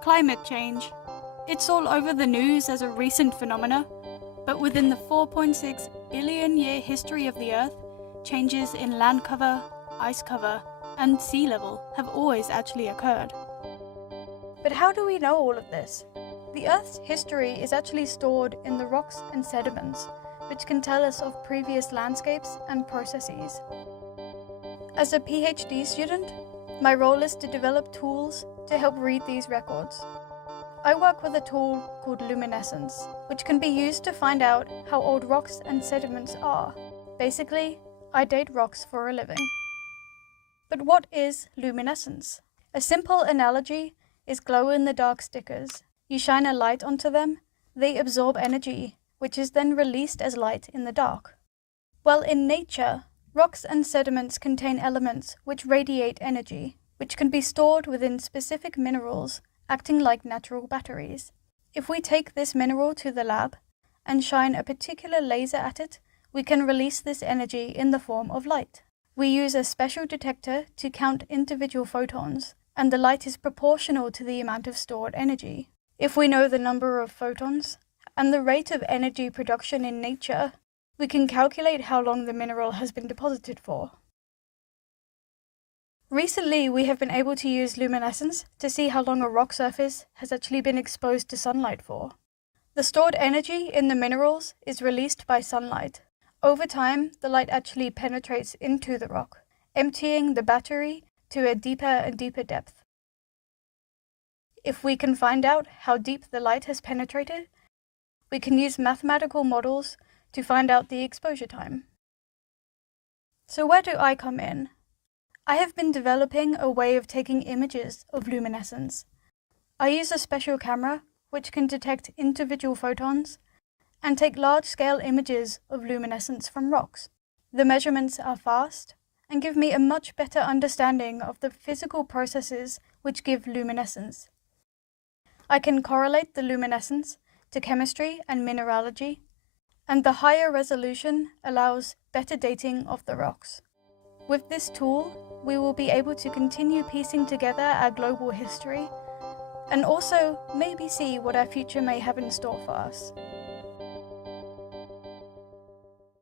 Climate change. It's all over the news as a recent phenomena, but within the 4.6 billion year history of the Earth, changes in land cover, ice cover, and sea level have always actually occurred. But how do we know all of this? The Earth's history is actually stored in the rocks and sediments, which can tell us of previous landscapes and processes. As a PhD student, my role is to develop tools to help read these records. I work with a tool called luminescence, which can be used to find out how old rocks and sediments are. Basically, I date rocks for a living. But what is luminescence? A simple analogy is glow-in-the-dark stickers. You shine a light onto them, they absorb energy, which is then released as light in the dark. Well, in nature, rocks and sediments contain elements which radiate energy, which can be stored within specific minerals, acting like natural batteries. If we take this mineral to the lab and shine a particular laser at it, we can release this energy in the form of light. We use a special detector to count individual photons, and the light is proportional to the amount of stored energy. If we know the number of photons and the rate of energy production in nature, we can calculate how long the mineral has been deposited for. Recently, we have been able to use luminescence to see how long a rock surface has actually been exposed to sunlight for. The stored energy in the minerals is released by sunlight. Over time, the light actually penetrates into the rock, emptying the battery to a deeper and deeper depth. If we can find out how deep the light has penetrated, we can use mathematical models to find out the exposure time. So where do I come in? I have been developing a way of taking images of luminescence. I use a special camera which can detect individual photons and take large-scale images of luminescence from rocks. The measurements are fast and give me a much better understanding of the physical processes which give luminescence. I can correlate the luminescence to chemistry and mineralogy, and the higher resolution allows better dating of the rocks. With this tool, we will be able to continue piecing together our global history and also maybe see what our future may have in store for us.